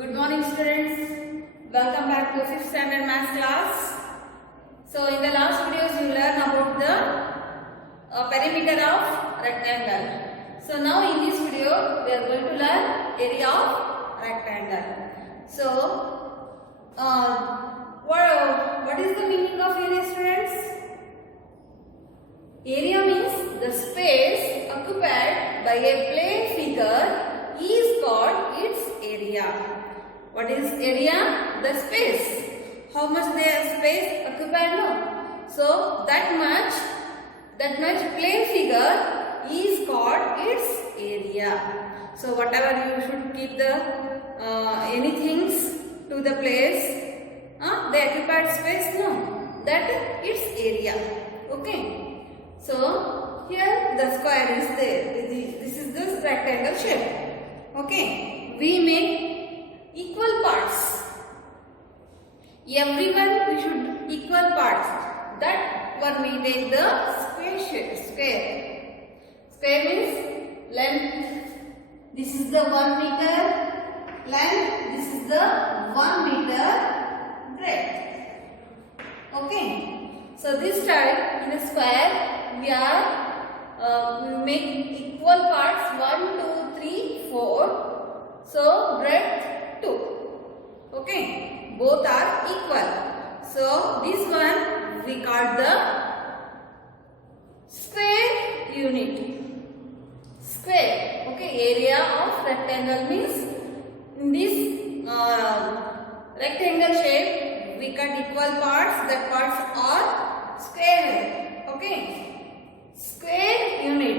Good morning students. Welcome back to 5th standard math class. So in the last videos you learned about the perimeter of rectangle. So now in this video we are going to learn area of rectangle. So what is the meaning of area, students? Area means the space occupied by a plane figure is called its area. What is area? The space. How much their space occupied? No. So that much plane figure is called its area. So whatever you should keep the anything to the place, the occupied space, no, that its area. Okay. So here the square is there. This is the rectangle shape. Okay. We make equal parts. Everyone we should equal parts. That one we take the square shape. Square means length. This is the 1 meter length. This is the 1 meter breadth. Okay. So this time in a square we make equal parts 1, 2, 3, 4. So breadth 2. Okay, both are equal. So this one we call the square unit. Square. Okay, area of rectangle means in this rectangle shape we cut equal parts. That parts are square. Okay, square unit.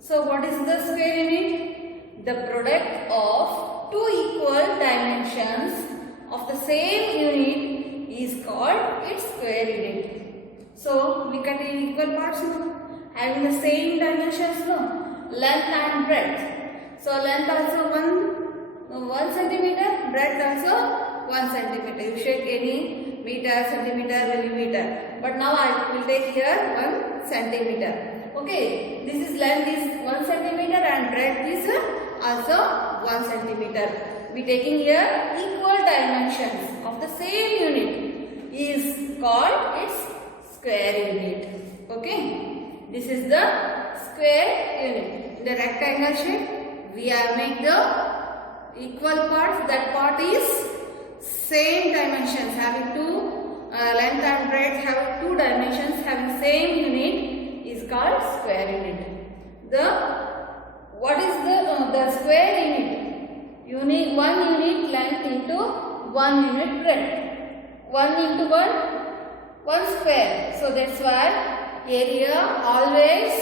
So what is the square unit? The product of two equal dimensions of the same unit is called its square unit. So we cut in equal parts, no? Having the same dimensions, no? Length and breadth. So length also 1 centimeter, breadth also 1 centimeter. You check any meter, centimeter, millimeter. But now I will take here 1 centimeter. Okay, this is length is 1 centimeter and breadth is also 1 centimeter. We taking here equal dimensions of the same unit is called its square unit. Okay, this is the square unit. In the rectangle shape we are make the equal parts. That part is same dimensions having two length and breadth having two dimensions having same unit is called square unit. What is the square unit? One unit length into 1 unit breadth. 1 into 1 square. So that's why area always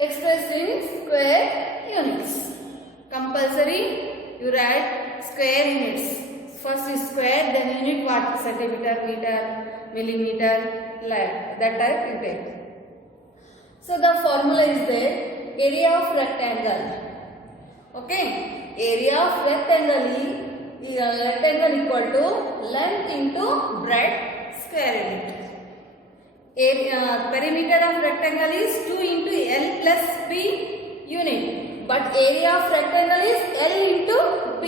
expressed in square units. Compulsory you write square units. First is square, then unit what? Centimeter, meter, millimeter, that type you take. So the formula is there. Area of rectangle. Okay, area of rectangle is equal to length into breadth square unit. Perimeter of rectangle is 2 into L plus B unit. But area of rectangle is L into B.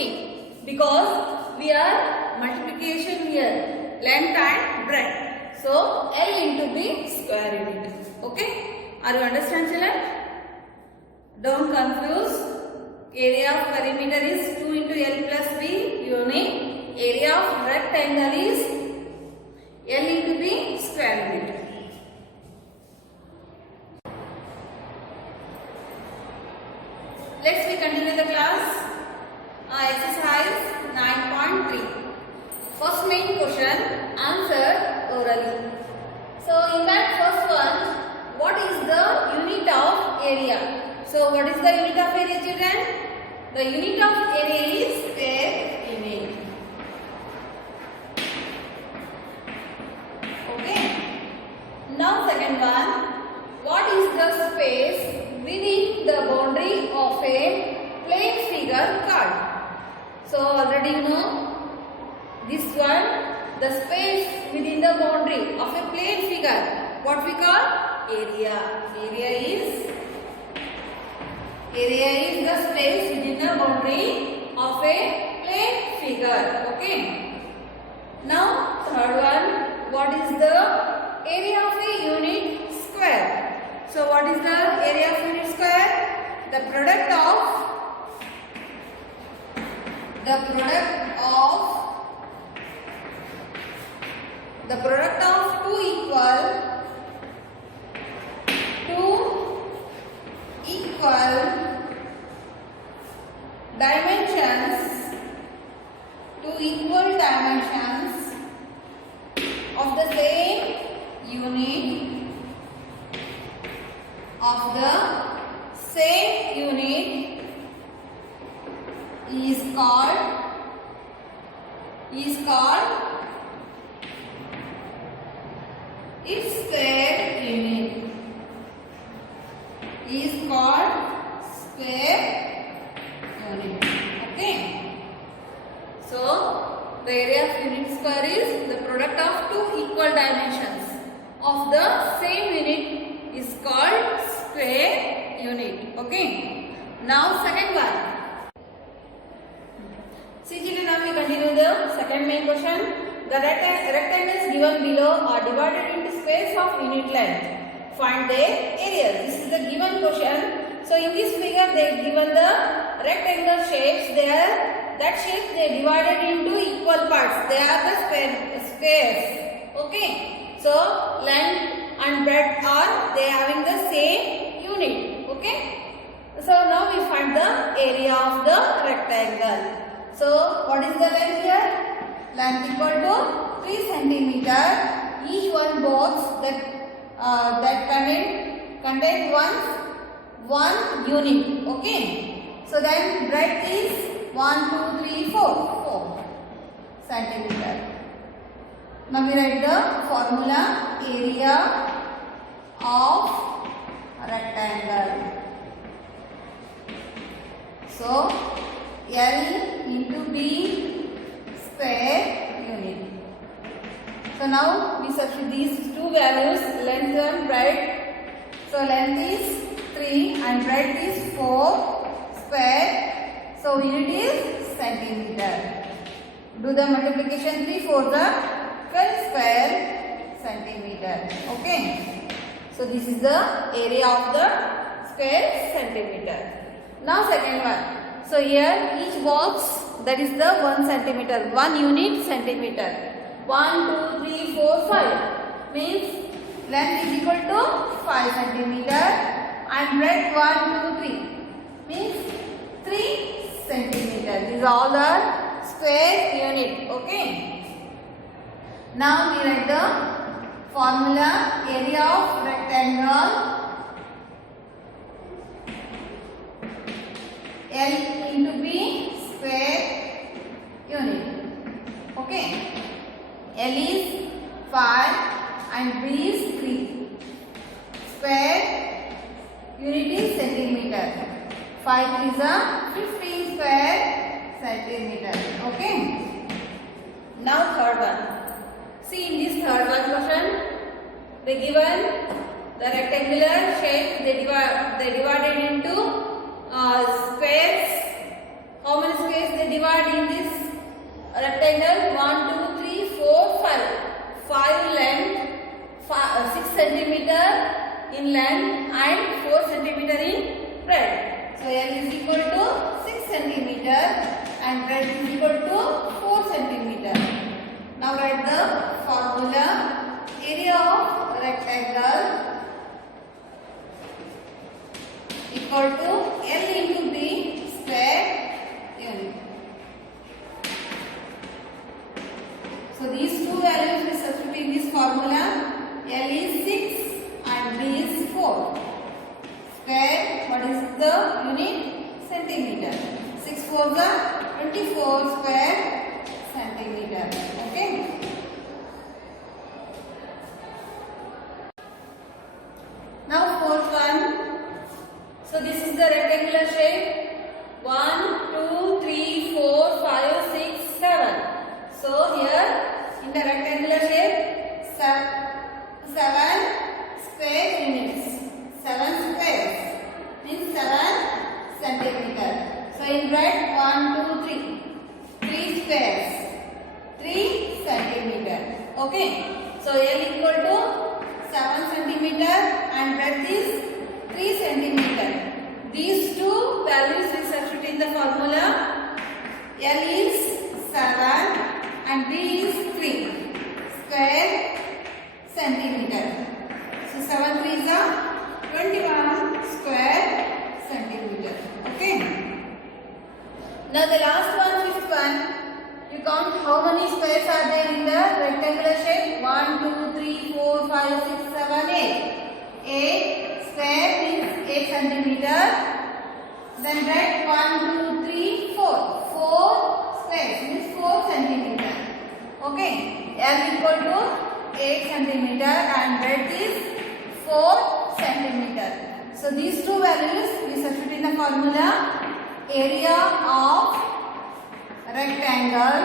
Because we are multiplication here. Length and breadth. So L into B square unit. Okay. Are you understand, children? Don't confuse. Area of perimeter is 2 into L plus B unit. Area of rectangle is L into B square unit. Let's continue the class. Exercise 9.3. First main question answered orally. So in that first one, what is the unit of area? So what is the unit of area, children? The unit of area is square unit. Okay. Now second one, what is the space within the boundary of a plane figure card? So already you know this one, the space within the boundary of a plane figure. What we call? Area. Area is the space within the boundary of a plane together. Okay. Now third one, what is the area of a unit square? So what is the area of unit square? The product of two equal dimensions of the same unit is called its square unit. Is called square unit. Okay. So the area of unit square is the product of two equal dimensions of the same unit is called square unit. Okay. Now second one. See children, now we continue the second main question. The rectangles given below are divided into squares of unit length. Find their areas. This is the given question. So in this figure they given the rectangle shapes. That shapes they divided into equal parts. They are the squares. Okay. So length and breadth are they having the same unit. Okay. So now we find the area of the rectangle. So what is the length here? Length equal to 3 cm. Each one box that contain one unit. Okay. So then breadth is 1, 2, 3, 4 centimeter. Now we write the formula area of rectangle. So L into B square unit. So now we substitute these two values, length and breadth. So length is 3 and breadth is 4 square. So unit is centimeter. Do the multiplication, 3 4 the 12 square centimeter. Okay. So this is the area of the square centimeter. Now second one. So here each box, that is the 1 centimeter, 1 unit centimeter. 1, 2, 3, 4, 5 means length is equal to 5 centimeter and breadth 1, 2, 3 means 3 centimeter. These are all the square unit. Okay. Now we write the formula area of rectangle. L into B square unit. Okay. L is 5 and B is 3. Square unit is centimeter. 5 is a 15 square centimeter. Okay. Now third one. See in this third one question, they given the rectangular shape. They divided into squares. How many squares they divide in this rectangle? 1, 2, 3, 4, 5. 5 length, 6 centimeter in length and 4 centimeter in breadth. So L is equal to 6 centimeter and breadth is equal to 4 centimeter. Now write the formula area of rectangle equal to L into B square unit. So these two values we substitute in this formula. L is 6 and B is 4. Square, what is the unit? Centimeter. 6 4 is 24 square centimeter. Okay. Now fourth one. So this is the rectangular shape. 1, 2, 3, 4, 5, 6, 7. So here in the rectangular shape, 7 square units. 7 squares means 7 centimeter. So in breadth 1, 2, 3. 3 squares. Okay. So L equal to 7 centimeter and breadth is 3 centimeter. These two values we substitute in the formula. L is 7 and B is 3 square centimeter. So 7 3s are 21 square centimeter. Okay. Now the last one, fifth one. You count how many squares are there in the rectangular shape. 1, 2, 3, 4, 5, 6, 7, 8. 8 square means 8 centimeter. Then write 1, 2, 3, 4. 4 squares means 4 centimeter. Okay. L equal to 8 centimeter and breadth is 4 centimeter. So these two values we substitute in the formula. Area of rectangle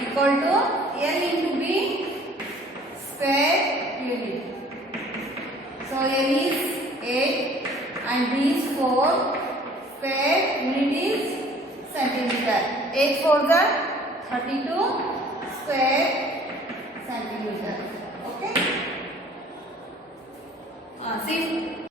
equal to L into B square unit. So L is 8 and B is 4. Square unit is centimeter. 8 4 the 32 square centimeter. Okay. See.